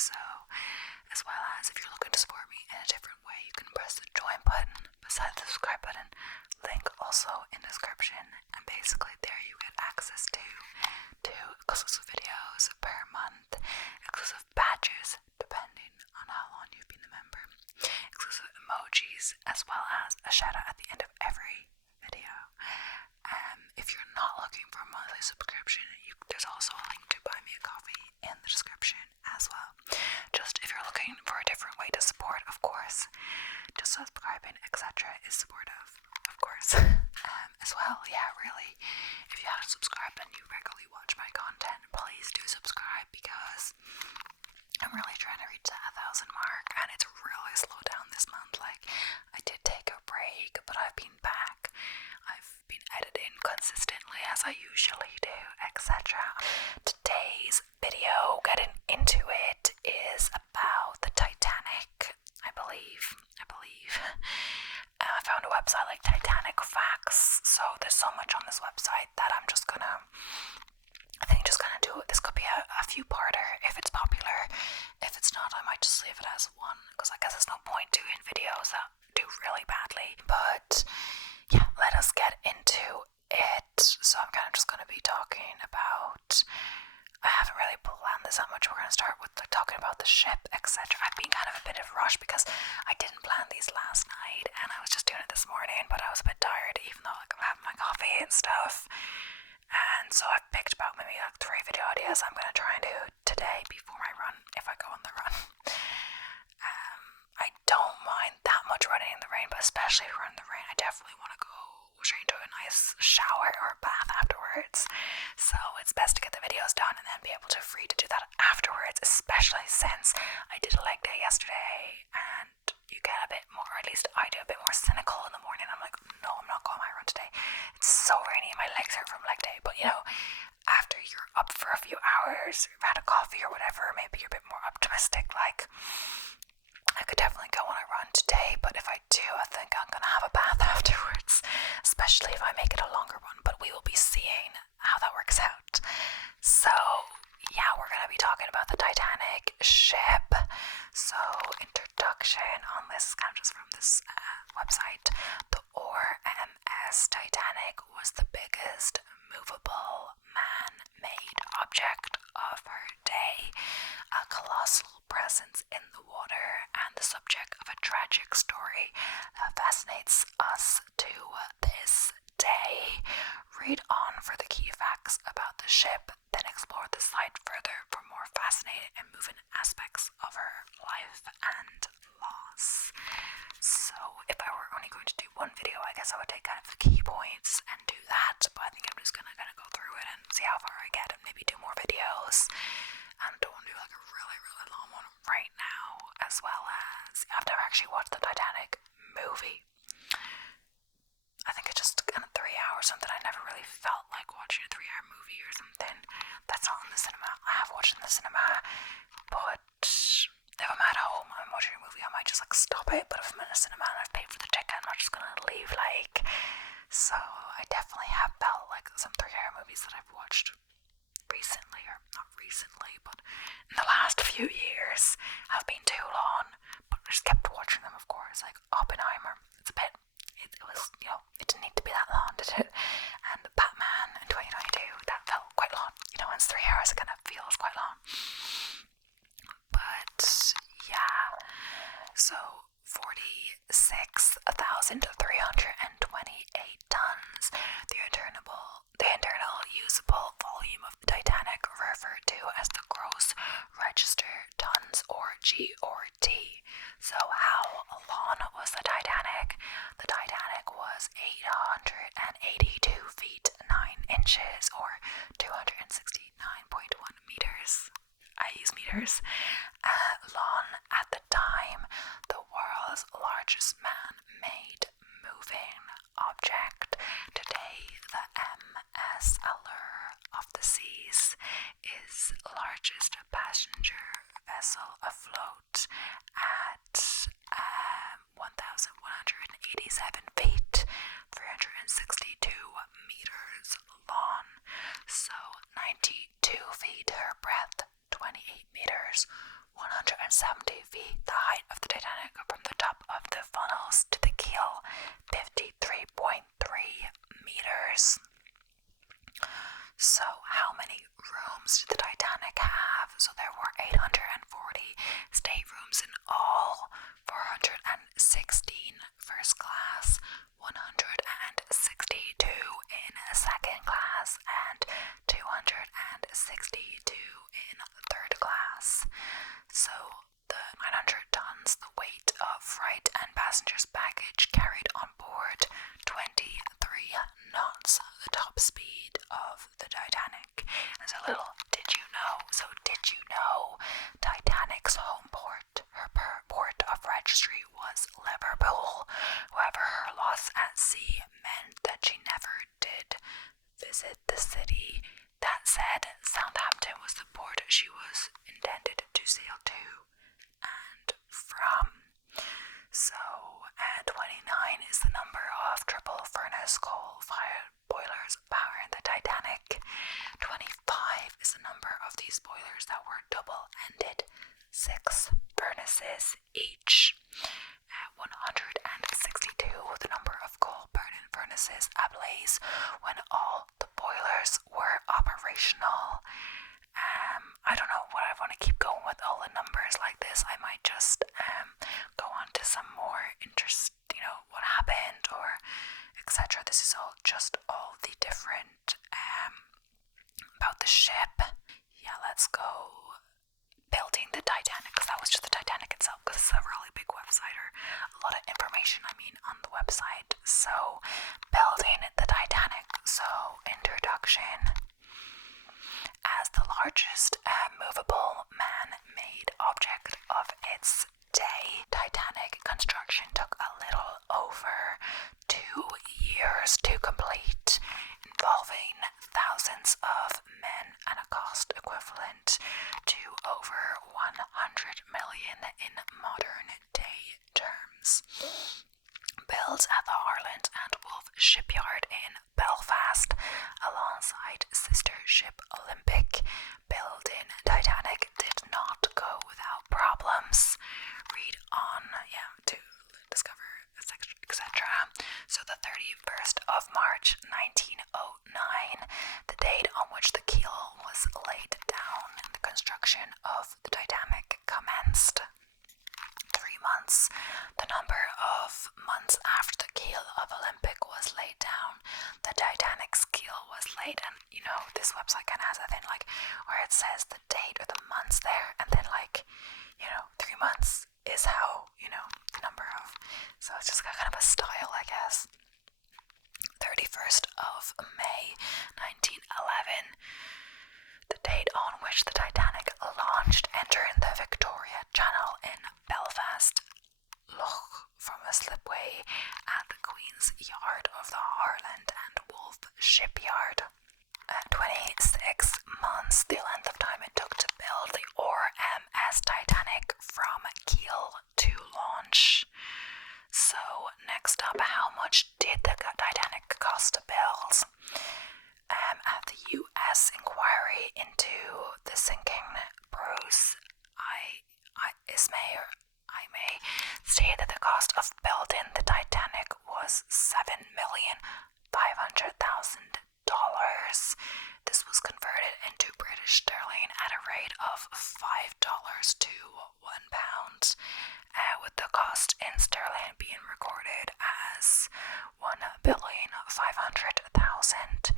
so, as well as if you're looking to support me in a different way, you can press the join button beside the subscribe button, link also in the description, and basically there you get access to exclusive videos per month, exclusive badges depending on how long you've been a member, exclusive emojis, as well as a shout out at the end of every video. If you're not looking for a monthly subscription, there's also a link to buy me a coffee in the description as well. Just if you're looking for a different way to support, of course, just subscribing, etc. is supportive, of course. As well, yeah, really, if you haven't subscribed and you regularly watch my content, please do subscribe, because I'm really trying to reach that 1,000 mark, and it's really slowed down this month. Like, I did take a break, but I've been back. I've been editing consistently as I usually do, etc. Today's video, getting into it, is about the Titanic, I believe. I found a website like Titanic Facts, so there's so much on this website that I'm just gonna do it. This could be a few-parter if it's popular. If it's not, I might just leave it as one, because I guess there's no point doing videos that do really badly. But yeah, let us get into it. So I'm kind of just going to be talking about, I haven't really planned this that much. We're going to start with talking about the ship, etc. I've been kind of a bit of a rush because I didn't plan these last night, and I was just doing it this morning, but I was a bit tired, even though I'm having my coffee and stuff. And so I've picked about maybe 3 video ideas I'm going to try and do today before my run, if I go on the run. I don't mind that much running in the rain, but especially if we're in the rain, I definitely want to go straight into a nice shower or bath afterwards. So it's best to get the videos done and then be able to free to do that afterwards, especially since I did a leg day yesterday, and you get a bit more, or at least I do, a bit more cynical in the morning. I'm like, no, I'm not going on my run today. It's so rainy, my legs hurt from leg day. But you know, after you're up for a few hours, you've had a coffee or whatever, maybe you're a bit more optimistic, like, I could definitely go on a run today, but if I do, I think I'm gonna have a bath afterwards, especially if I make it a longer one, but we will be seeing how that works out. So yeah, we're gonna be talking about the Titanic ship. So introduction on this is kind of just from this website. The RMS Titanic was the biggest movable man-made object of her day, a colossal presence in the water, and the subject of a tragic story that fascinates us to this day. Read on for the key facts about the ship, then explore the site further for more fascinating and moving aspects of her life and loss. So if I were only going to do one video, I guess I would take kind of the key points and do that, but I think I'm just gonna kind of go through it and see how far I get and maybe do more videos. And don't want to do like a really, really long one right now, as well as I've never actually watched the Titanic movie. I think it's just kind of 3 hours, something. I never really felt like watching a 3-hour movie or something. That's not in the cinema. I have watched it in the cinema, but if I'm at home and I'm watching a movie, I might just like stop it. But if I'm in a cinema and I've paid for the ticket, I'm not just gonna leave. Like, so I definitely have felt like some 3-hour movies that I've watched recently, or not recently, but in the last few years have been too long, but I just kept watching them, of course. Like Oppenheimer, it was, you know, it didn't need to be that long, did it? And Batman in 2022, that felt quite long, you know, it's 3 hours, it kind of feels quite long. But yeah, so 46,328 tons, the internal usable volume of the Titanic, referred to as the gross register tons, or GRT. So how long was the Titanic? The Titanic was 882 feet 9 inches, or 269.1 meters. I use meters. Long at the time, the world's largest man-made moving object. Today, the MS Allure of the Seas is largest passenger vessel afloat at 1,187 feet, 362 meters long. So 92 feet her breadth, 28 meters, 100 at 70 feet, the height of the Titanic from the top of the funnels to the keel, 53.3 meters. So how many rooms did the Titanic have? So there were 840 staterooms in all, 416 first class, 162 in second class, and 262 in third class. So the 900 tons, the weight of freight and passengers' baggage carried on board, 23 knots, the top speed of the Titanic. As a little did you know, Titanic's home port, her port of registry was Liverpool. However, her loss at sea meant that she never did visit the city. That said, Southampton was the port she was intended to sail to and from. So, 29 is the number of triple furnace coal-fired boilers powering the Titanic. 25 is the number of these boilers that were double-ended, 6 furnaces each. 162, the number of coal-burning furnaces ablaze when all the boilers were operational. I don't know what I want to keep going with all the numbers like this. I might just go on to some more interest, what happened or etc. This is all the different about the ship. Yeah, let's go building the Titanic, because that was just the Titanic itself, because it's a really big website, or a lot of information on the website. So building the Titanic. So introduction. As the largest movable man-made object of its day, Titanic construction took a little over 2 years to complete, involving thousands of men and a cost equivalent to over 100 million in modern day terms. Built at the Harland and Wolff shipyard in Belfast, alongside sister ship Olympic, building Titanic did not go without problems. Read on, to discover, etc. So the 31st of March 1909, the date on which the keel was laid down and the construction of the Titanic commenced. 3 months, the number of months after the keel of Olympic was laid down, the Titanic's keel was laid. And this website kind of has a thing where it says the date or the months there, and then 3 months is how the number of, so it's just got kind of a style, I guess. 31st of May 1911, the date on which the Titanic launched, entering the Victoria Channel in Belfast Lough from a slipway at the Queen's Yard of the Harland and Wolff shipyard. 26 months, the length of time it took to build the RMS Titanic from keel to launch. So next up, how much did the Titanic cost to build? At the U.S. inquiry into the sinking, Bruce I may state that the cost of building the Titanic was $7,500,000. This was converted into British sterling at a rate of $5 to £1, with the cost in sterling being recorded as $1,500,000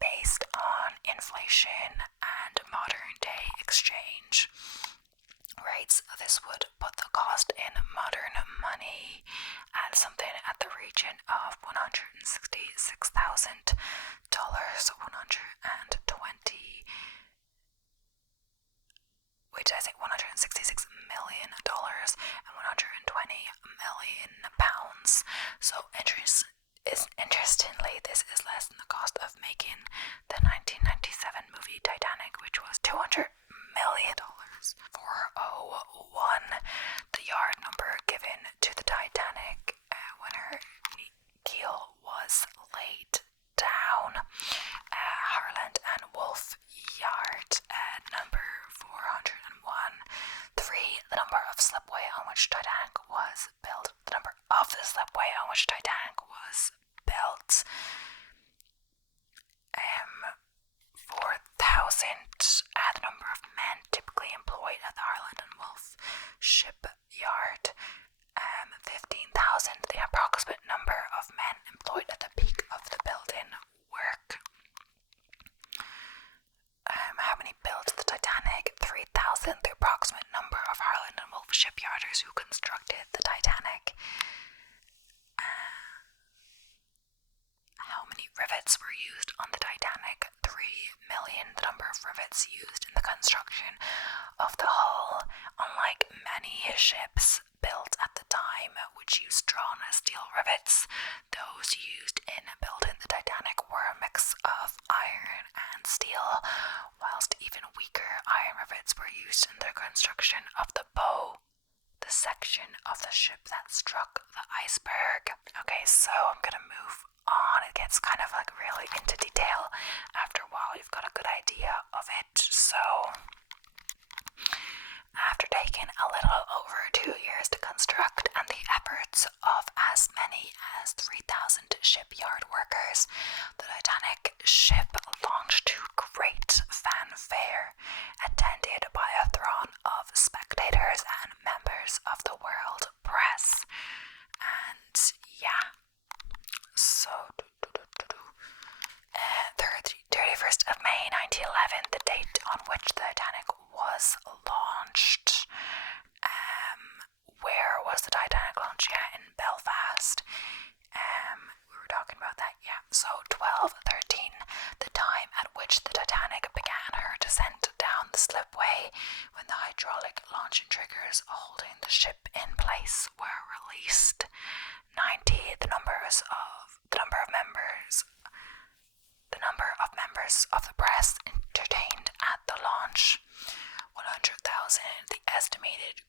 based on inflation and modern day exchange rates. This would put the cost in modern money at something at the region of $166,000, 166 million dollars and 120 million pounds. So interestingly, this is less than the cost of making the 1997 movie Titanic, which was $200 million. 401, the yard number given to the Titanic when her keel was laid down. Harland and Wolff Yard, number 401. 3, the number section of the hull. Unlike many ships built at the time which used drawn steel rivets, those used in building the Titanic were a mix of iron and steel, whilst even weaker iron rivets were used in the construction of the bow, the section of the ship that struck the iceberg. Okay, so I'm gonna move on. It gets kind of like really into detail. After a while, you've got a good idea of it. So, after taking a little over 2 years to construct and the efforts of as many as 3,000 shipyard workers, the Titanic ship launched to great fanfare, attended by a throng of spectators and members of the world press. And yeah, so 31st of May 1911, the date on which the Titanic was launched. Where was the Titanic launched? Yeah, in Belfast. We were talking about that, yeah. So 12:13, the time at which the Titanic began her descent down the slipway, when the hydraulic launching triggers holding the ship in place were released. 90, the number of members of the press entertained at the launch. 100,000, the estimated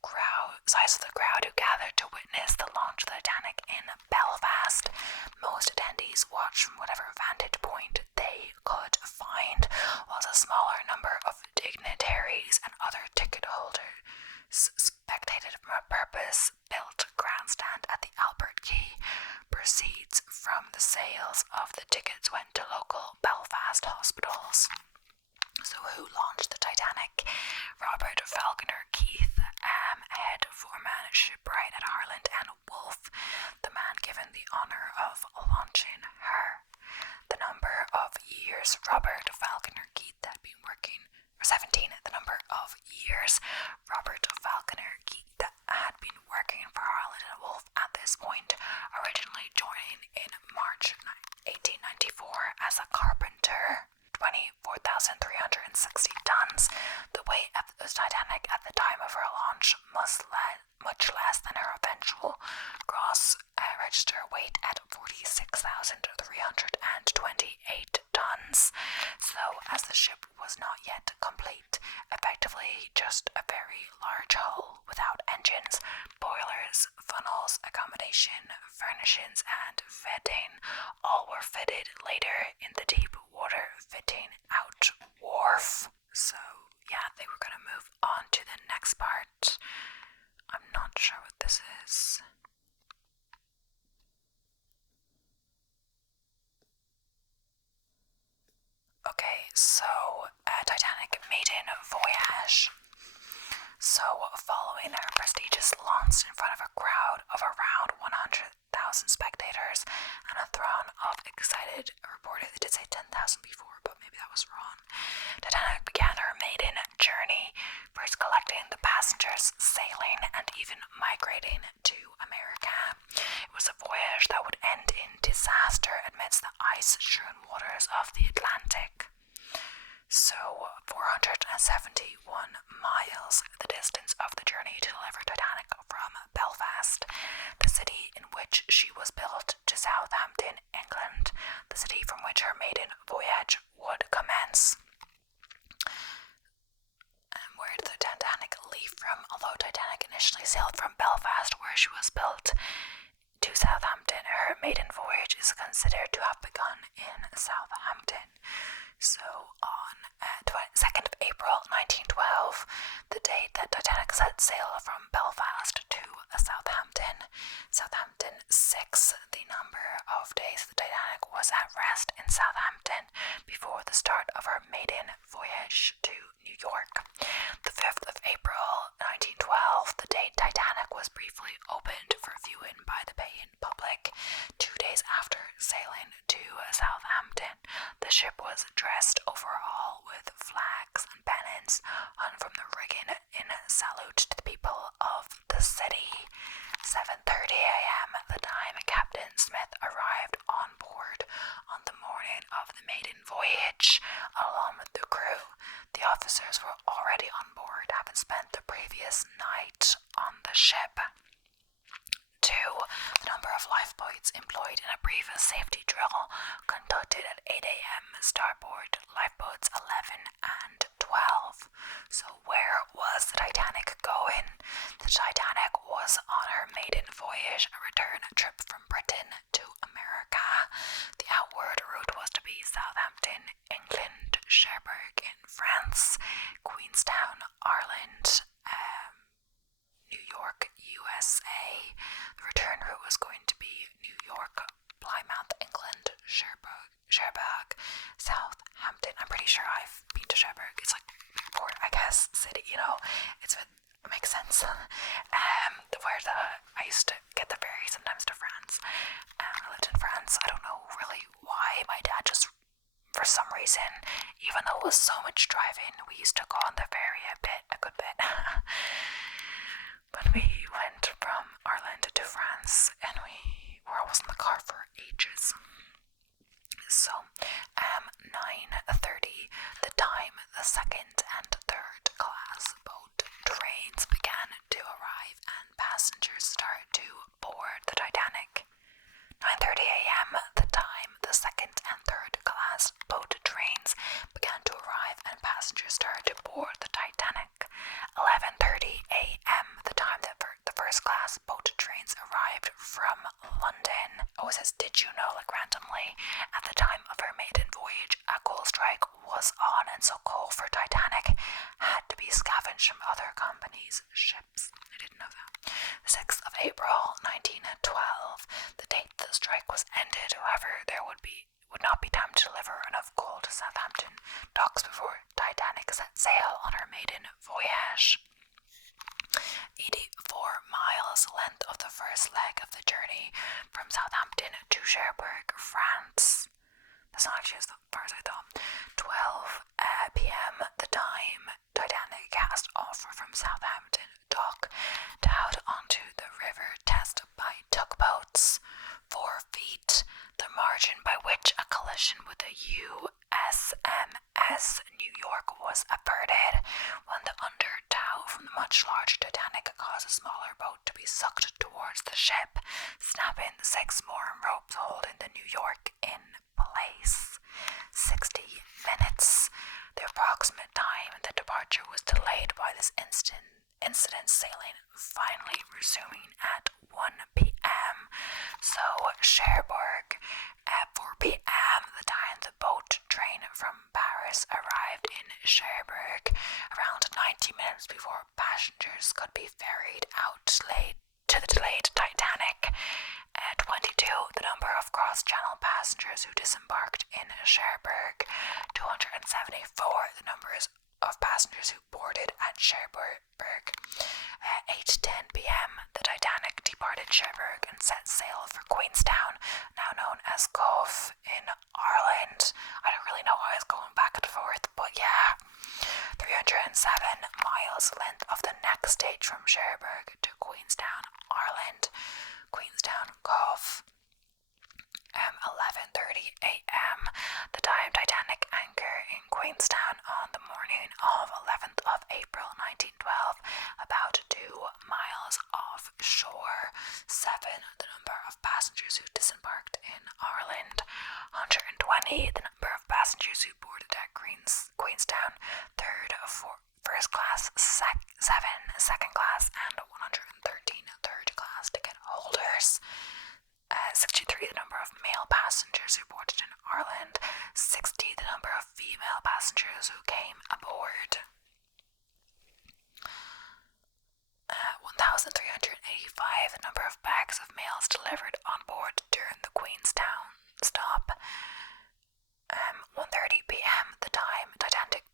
size of the crowd who gathered to witness the launch of the Titanic in Belfast. Most attendees watched from whatever vantage point they could find, whilst a smaller number of dignitaries and other ticket holders spectated from a purpose-built grandstand at the Albert Quay. Proceeds from the sales of the tickets went to local Belfast hospitals. So who launched the Titanic? Robert Falconer Keith, head foreman shipwright at Harland and Wolff, the man given the honour of launching her. The number of years Robert Falconer Keith had been working, 17, the number of years Robert Falconer Keith had been working for Harland and Wolff at this point, originally joining in March 1894 as a carpenter. 24,360 tons. The weight of the Titanic at the time of her launch was much less than her eventual gross register weight at 46,328 tons. So, as the ship was not yet complete, effectively just a very large hull without engines, boilers, funnels, accommodation, furnishings, and fitting, all were fitted later in the deep water fitting out wharf. So yeah, I think we're gonna move on to the next part. I'm not sure what this is. Okay, so Titanic maiden voyage. So, following her prestigious launch in front of a crowd of around 100,000 spectators and a throng of excited reporters, they did say 10,000 before, but maybe that was wrong, Titanic began her maiden journey, first collecting the passengers, sailing, and even migrating to America. It was a voyage that would end in disaster amidst the ice-strewn waters of the Atlantic. So, 471 miles, the distance of the journey to deliver Titanic from Belfast, the city in which she was built, to Southampton, England, the city from which her maiden voyage would commence. And where did the Titanic leave from? Although Titanic initially sailed from Belfast, where she was built, to Southampton, her maiden voyage is considered to have begun in Southampton. So on 2nd of April 1912, the date that Titanic set sail from Belfast to Southampton, 6, the number of days the Titanic was at rest in Southampton before the start of her maiden voyage to New York. The 5th of April 1912, the date Titanic was briefly opened for viewing by the paying public. 2 days after sailing to Southampton, the ship was dressed overall with flags and pennants hung from the rigging in salute to the people of the city. 7:30 a.m. the time Captain Smith arrived on board on the morning of the maiden voyage, along with the crew. The officers were already on the ship. 2. The number of lifeboats employed in a brief safety drill conducted at 8 a.m. starboard, lifeboats 11 and 12. So where was the Titanic going? The Titanic was on her maiden voyage, a return trip from Britain to America. The outward route was to be Southampton, England, Cherbourg in France, Queenstown, Ireland, New York, USA. The return route was going to be New York, Plymouth, England, Cherbourg, Southampton. I'm pretty sure I've been to Cherbourg. It's like port, I guess, city, it makes sense. I used to get the ferry sometimes to France. I lived in France. I don't know really why. My dad just, for some reason, even though it was so much driving, we used to go on the ferry a good bit. But we went from Ireland to France, and we were always in the car for ages. So, 9:30, the time the second and third class boat trains began to arrive and passengers started to board the Titanic. 9:30 a.m., the time the second and third class boat trains began to arrive and passengers started to board the Titanic. 11:30 a.m., the time that the first class boat trains arrived from London. Oh, it says, did you know, like randomly, at the time of her maiden voyage, a coal strike was on, and so coal for Titanic had to be scavenged from other companies' ships. I didn't know that. The 6th of April, 1912, the date the strike was ended. However, there would not be time to deliver enough coal to Southampton docks before Titanic set sail on her maiden voyage. 84 miles length of the first leg of the journey from Southampton to Cherbourg, France. That's not actually as far as I thought. 12 p.m. the time Titanic cast off from Southampton dock, towed onto the river Test by tugboats. 4 feet, the margin by which a collision with the USMS New York was averted, when the under tow from the much larger Titanic caused a smaller boat to be sucked towards the ship, snapping the 6 mooring ropes holding the New York in place. 60 minutes. The approximate time the departure was delayed by this incident, sailing finally resuming at 1 p.m. So Cherbourg at 4 p.m. the time the boat train from Paris arrived in Cherbourg, around 90 minutes before passengers could be ferried out to the delayed Titanic. At 22, the number of cross-channel passengers who disembarked in Cherbourg. 274, the numbers of passengers who boarded at Cherbourg. At 8:10 p.m., the Titanic departed Cherbourg and set sail for Queenstown, now known as Cove in Ireland. I don't really know why I was going back and forth, but yeah. 307 miles length of the next stage from Cherbourg to Queenstown, Ireland. Queenstown, Cove. 11:30 a.m. The time Titanic anchored in Queenstown on the morning of 11th of April 1912, about 2 miles offshore. 7. The number of passengers who disembarked in Ireland. 120. The number of passengers who boarded at Queenstown. Third, first class, 7 second class, and 113 third class ticket holders. 63, the number of male passengers who boarded in Ireland. 60, the number of female passengers who came aboard. 1,385, the number of bags of mails delivered on board during the Queenstown stop. 1:30 p.m. the time Titanic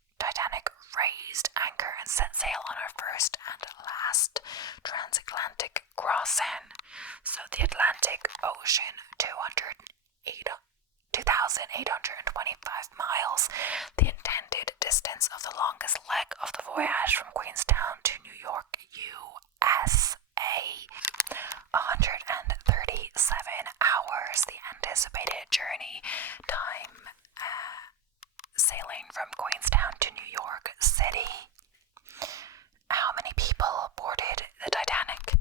raised anchor and set sail on her first and last transatlantic crossing. So the Atlantic Ocean, 2,825 miles, the intended distance of the longest leg of the voyage from Queenstown to New York, USA. 137 hours, the anticipated journey time sailing from Queenstown to New York City. How many people boarded the Titanic?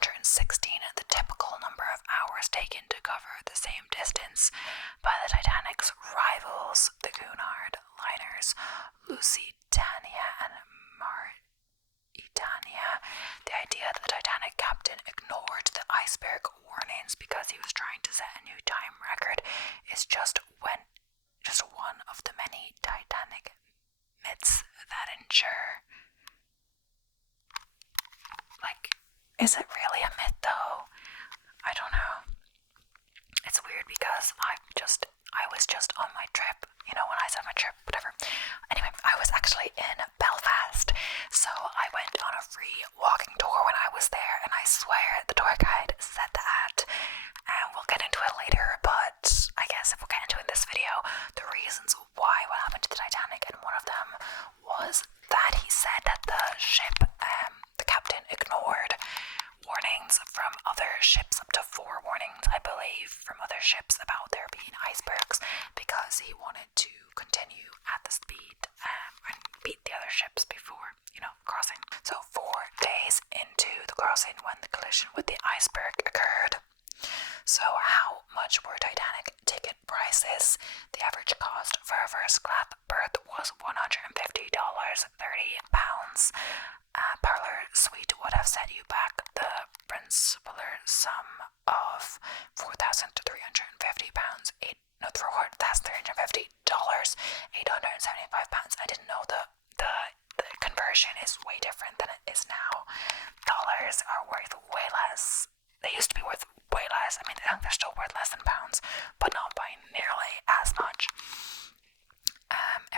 the typical number of hours taken to cover the same distance by the Titanic's rivals, the Cunard liners Lusitania and Mauretania. The idea that the Titanic captain ignored the iceberg warnings because he was trying to set a new time record is just one of the many Titanic myths that ensure. Like, is it really a myth though? I don't know. It's weird because I was just on my trip, when I said my trip, whatever. Anyway, I was actually in Belfast, so I went on a free walking tour when I was there, and I swear the tour guide said that, and we'll get into it later, but I guess if we'll get into it in this video, the reasons why what happened to the Titanic, and one of them was that he said that the ship, the captain ignored warnings from other ships, up to 4 warnings, I believe, from other ships about there being icebergs, because he wanted to continue at the speed and beat the other ships before, crossing. So 4 days into the crossing when the collision with the iceberg occurred. So how much were Titanic ticket prices? The average cost for a first class berth was $150, £30. A parlour suite would have set you back the principal sum of $4,350, $875. I didn't know the conversion is way different than it is now. Dollars are worth way less. They used to be worth way less. I mean, I think they're still worth less than pounds, but not by nearly as much.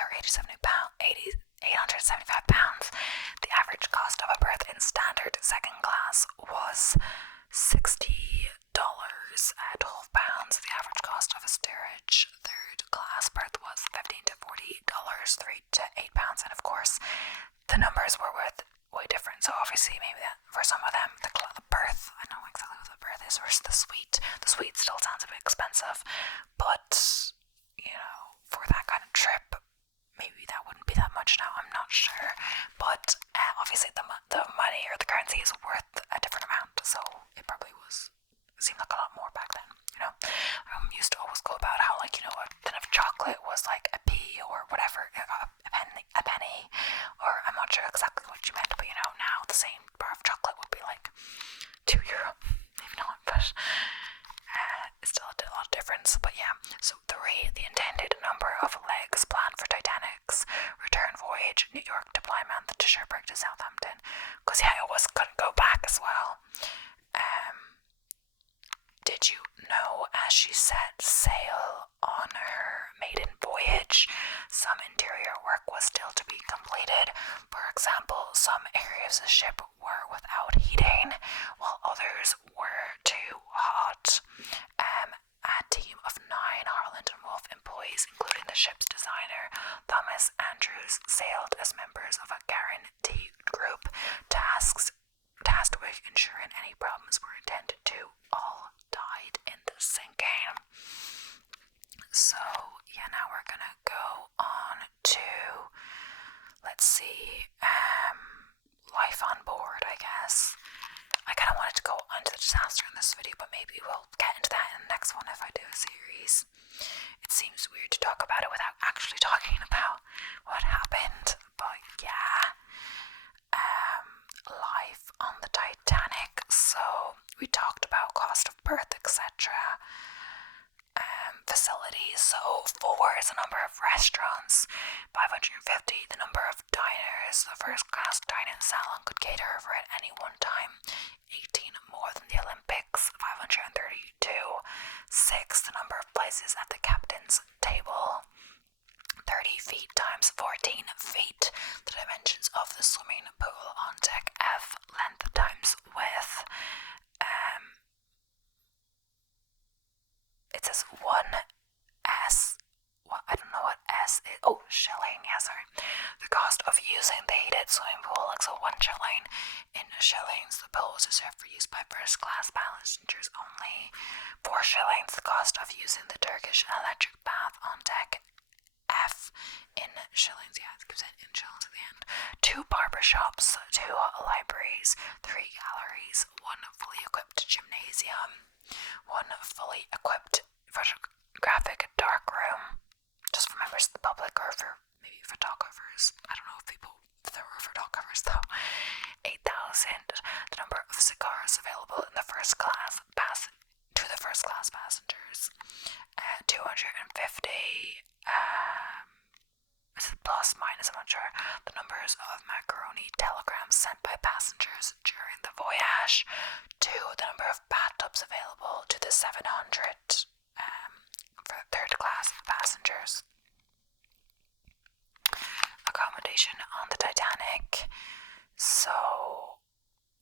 Or £875. The average cost of a berth in standard second class was $60 at £12. The average cost of a steerage third class berth was $15 to $40, £3 to £8, and of course, the numbers were worth way different. So obviously, maybe that for some of them, the berth, I don't know exactly what the berth is, versus the suite. The suite still sounds a bit expensive, but for that kind of trip, maybe that wouldn't be that much now. I'm not sure, but obviously the money or the currency is worth a different amount, so it probably seemed like a lot more back then. I used to always go about how, a tin of chocolate was like a p or whatever, a penny, or I'm not sure exactly what you meant, but now the same bar of chocolate would be like €2, maybe not, but it's still a lot of difference. But yeah, so the intended number of legs planned for Titanic's return voyage, New York to Plymouth to Sherbrooke to Southampton, because it was couldn't go back as well. Did you know, as she set sail on her maiden voyage, some interior work was still to be completed? For example, some areas of the ship were without heating, while others were too hot. A team of 9 Harland and Wolff employees, including the ship's designer, Thomas Andrews, sailed as members of a guarantee group tasked with ensuring any problems were attended to. All died in the sinking. So yeah, now we're gonna go on to, let's see, life on board, I guess. I kind of wanted to go onto the disaster in this video, but maybe we'll get into that in the next one if I do a series. It seems weird to talk about it without actually talking about what happened, but yeah. Life on the Titanic. So we talked about cost of berth, etc. Facilities. So 4 is the number of restaurants, 550 the number of diners the first class dining salon could cater for at any one time, 18 more than the Olympics, 532, 6 the number of places at the captain's table, 30 feet times 14 feet, the dimensions of the swimming pool on deck F, length times width. It says 1S. I don't know what S is. Oh, shilling. Yeah, sorry. The cost of using the heated swimming pool, so 1 shilling. In shillings, the pool was reserved for use by first class passengers only. 4 shillings, the cost of using the Turkish electric bath on deck F. in shillings. Yeah, it gives it in shillings at the end. 2 barber shops, 2 libraries, 3 galleries, 1 fully equipped gymnasium, 1 fully equipped photographic dark room, just for members of the public or for maybe photographers. I don't know if there were photographers though. 8,000. The number of cigars available in the first class to the first class passengers. 250. Is it plus minus? I'm not sure. The numbers of macaroni telegrams sent by passengers during the voyage. 2. The number of bathtubs available to the 700 for third class passengers. Accommodation on the Titanic. So,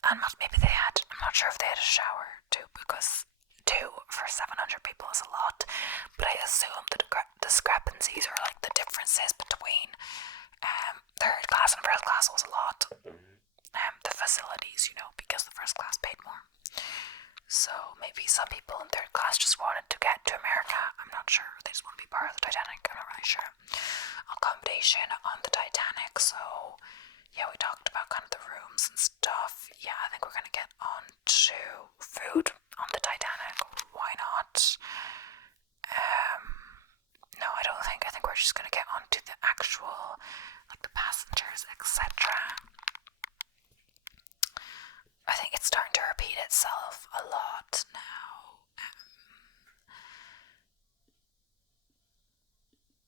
and maybe they had, I'm not sure if they had a shower too, because 2 for 700 people is a lot, but I assume the discrepancies or like the differences between third class and first class was a lot. The facilities, because the first class paid more. So maybe some people in third class just wanted to get to America. I'm not sure. They just want to be part of the Titanic. I'm not really sure. Accommodation on the Titanic. So yeah, we talked about kind of the rooms and stuff. Yeah, I think we're going to get on to food on the Titanic. Why not? No, I don't think. I think we're just going to get on to the actual, like the passengers, etc. I think it's starting to repeat itself a lot now.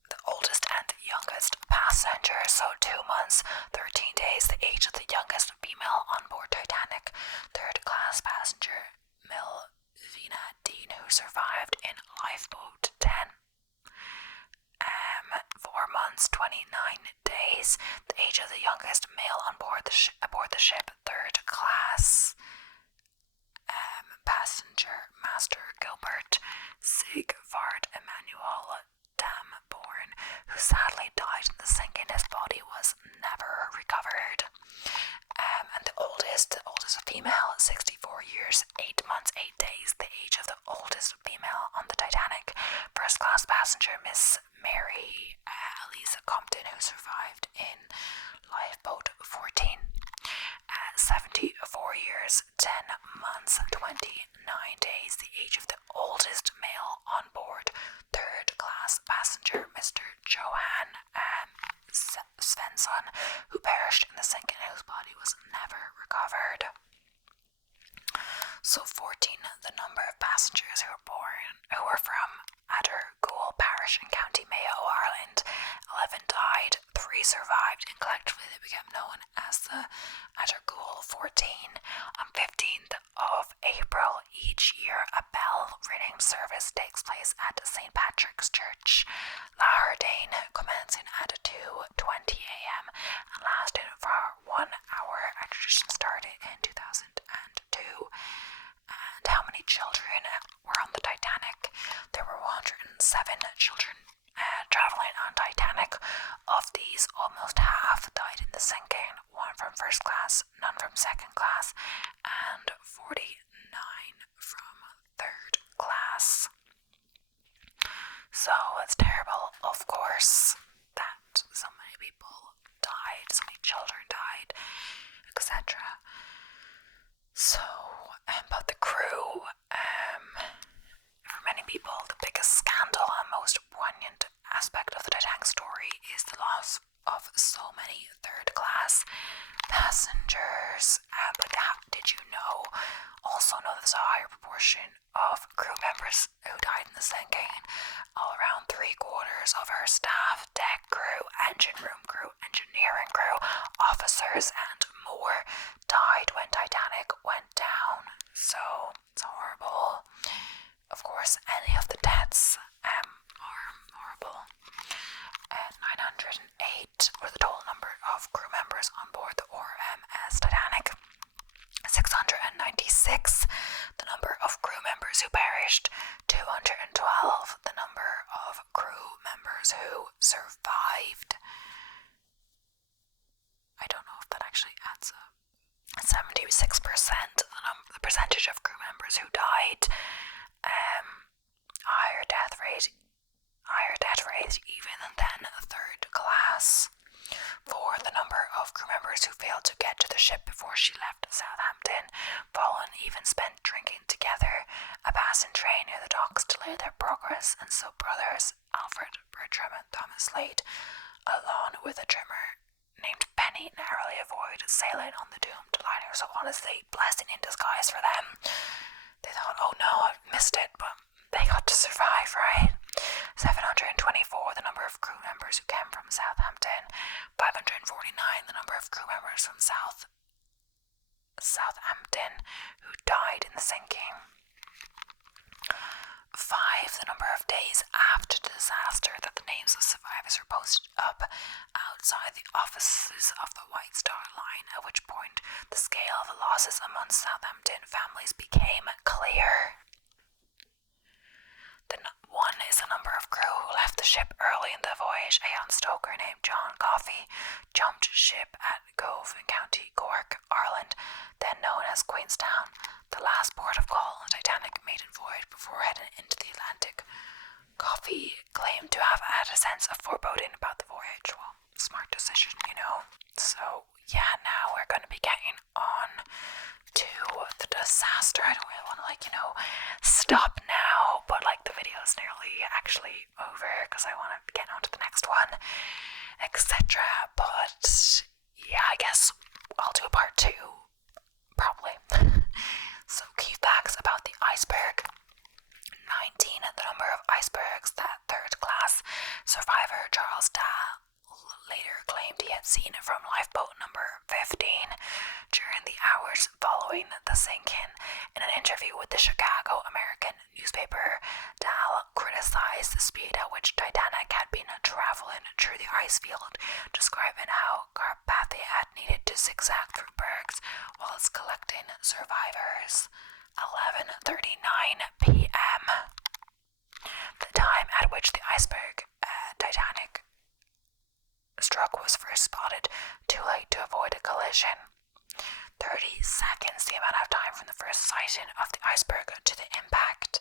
The oldest and youngest passenger, so 2 months, 13 days, the age of the youngest female on board Titanic. Third class passenger, Milvina Dean, who survived in lifeboat 10. 4 months, 29 days, the age of the youngest male on board the ship, third class. Passenger, Master Gilbert Sigvard Emanuel Damborn, who sadly died in the sinking. His body was never recovered. And the oldest female, 64 years, 8 months, 8 days, the age of the oldest female on the Titanic. First class passenger, Miss Mary Elisa Compton, who survived in lifeboat 14. 74 years, 10 months, 29 days, the age of the oldest male on board. Third class passenger, Mr. Johan Svensson, who perished in the sinking, whose body was never recovered. So 14, the number of passengers who were from Addergoole Parish in County Mayo, Ireland. 11 died, 3 survived, and collectively they became known as the Addergoole 14. On 15th of April each year, a bell-ringing service takes place at St. Patrick's Church, Lahardane, commencing at 2:20 a.m. and lasting for 1 hour. A tradition started in 2002. And how many children were on the Titanic? There were 107 children traveling on Titanic. Of these, almost half died in the sinking, 1 from first class, none from second class, and 49 from third class. So it's terrible, of course, that so many people died, so many children died, etc. So, about the crew, for many people, the biggest scandal and most poignant aspect of the Titanic story is the loss of so many third class passengers. But did you also know there's a higher proportion of crew members who died in the sinking? All around 3/4 of her staff, deck crew, engine room crew, engineering crew, officers, and more died when Titanic went down. So it's horrible. Of course, any of the deaths are horrible. 908 were the total number of crew members on board the RMS Titanic. 696 the number of crew members who perished. 212 the number of crew members who survived. I don't know if that actually adds up. 76% the percentage of crew members who died. continued their progress, and so brothers Alfred Bertram and Thomas Slade, along with a trimmer named Penny, narrowly avoided sailing on the doomed liner. So honestly, blessing in disguise for them. They thought, oh no, I've missed it, but they got to survive, right? 724, the number of crew members who came from Southampton. 549, the number of crew members from Southampton who died in the sinking. 5, the number of days after the disaster that the names of survivors were posted up outside the offices of the White Star Line, at which point the scale of the losses among Southampton families became clear. The 1 is the number of crew who left the ship early in the voyage. A young stoker named John Coffey jumped ship at Gove in County Cork, Ireland, then known as Queenstown, the last port of call on the Titanic maiden voyage before heading into the Atlantic. Coffey claimed to have had a sense of foreboding about the voyage. Well, smart decision, you know. So, yeah, now we're going to be getting on to the disaster. I don't really want to, stop now, but, the video is nearly actually over because I want to get on to the next one, etc. But, yeah, I guess I'll do a part 2, probably. So, key facts about the iceberg. 19, the number of icebergs that third-class survivor Charles Dahl later claimed he had seen from lifeboat number 15 during the hours following the sinking. In an interview with the Chicago American newspaper, Dahl criticized the speed at which Titanic had been traveling through the ice field, describing how Carpathia had needed to zigzag through bergs while it's collecting survivors. 11:39 p.m. The time at which the iceberg Titanic struck was first spotted, too late to avoid a collision. 30 seconds, the amount of time from the first sighting of the iceberg to the impact.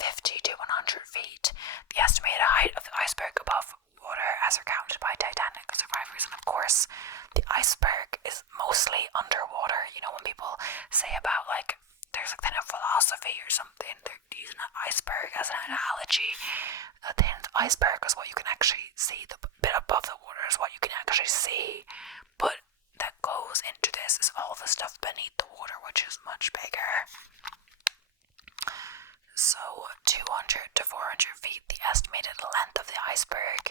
50 to 100 feet, the estimated height of the iceberg above water as recounted by Titanic survivors. And of course, the iceberg is mostly underwater. You know, when people say about there's a kind of philosophy or something, they're using an iceberg as an analogy. The iceberg is what you can actually see. The bit above the water is what you can actually see, but that goes into this is all the stuff beneath the water, which is much bigger. So 200 to 400 feet, the estimated length of the iceberg.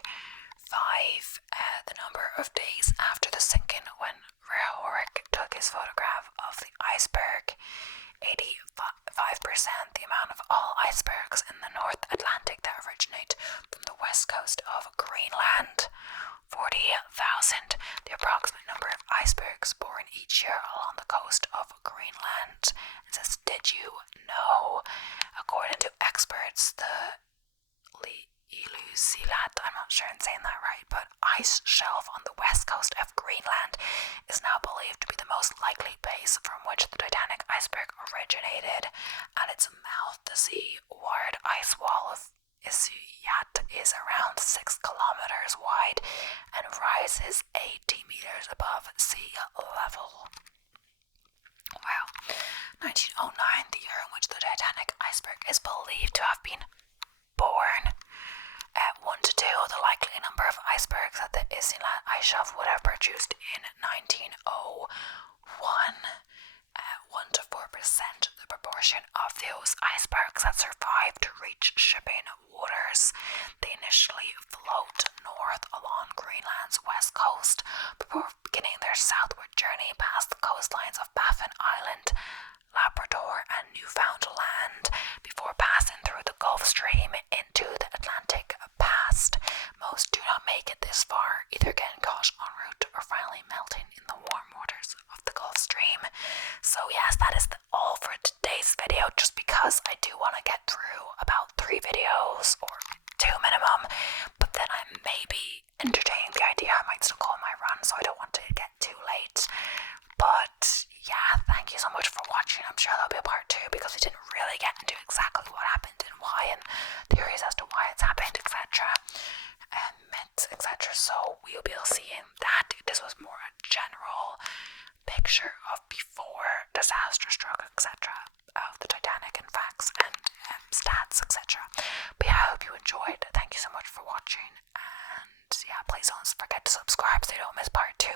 5, the number of days after the sinking when Rehoric took his photograph of the iceberg. 85%, the amount of all icebergs in the North Atlantic that originate from the west coast of Greenland. 40,000, the approximate number of icebergs born each year along the coast of Greenland. It says, did you know? According to experts, the Ilusilat, I'm not sure I'm saying that right, but ice shelf on the west coast of Greenland is now believed to be the most likely base from which the Titanic iceberg originated. At its mouth, the sea-wired ice wall of Ilusilat is around 6 kilometers wide and rises 80 meters above sea level. Wow. 1909, the year in which the Titanic iceberg is believed to have been born. At 1 to 2, the likely number of icebergs that the Ilusilat ice shelf would have produced in 1901. At 1 to 4%, the proportion of those icebergs that survived to reach shipping waters. They initially float north along Greenland's west coast before beginning their southward journey past the coastlines of Baffin Island, Labrador, and Newfoundland before passing through the Gulf Stream into the Atlantic past. Most do not make it this far, either getting caught en route or finally melting in the warm waters of the Gulf Stream. So yes, that is all for today's video, just because I do want to get through about 3 videos, or 2 minimum, but then I may be entertaining the idea I might still call my run, so I don't want to get too late. But yeah, thank you so much for watching. I'm sure there'll be a part 2 because we didn't really get into exactly what happened and why, and theories as to why it's happened, etc. And myths, etc. So we'll be seeing that. This was more a general picture of before disaster struck, etc. of the Titanic and facts and stats facts, etc. But yeah, I hope you enjoyed. Thank you so much for watching, and yeah, please don't forget to subscribe so you don't miss part 2.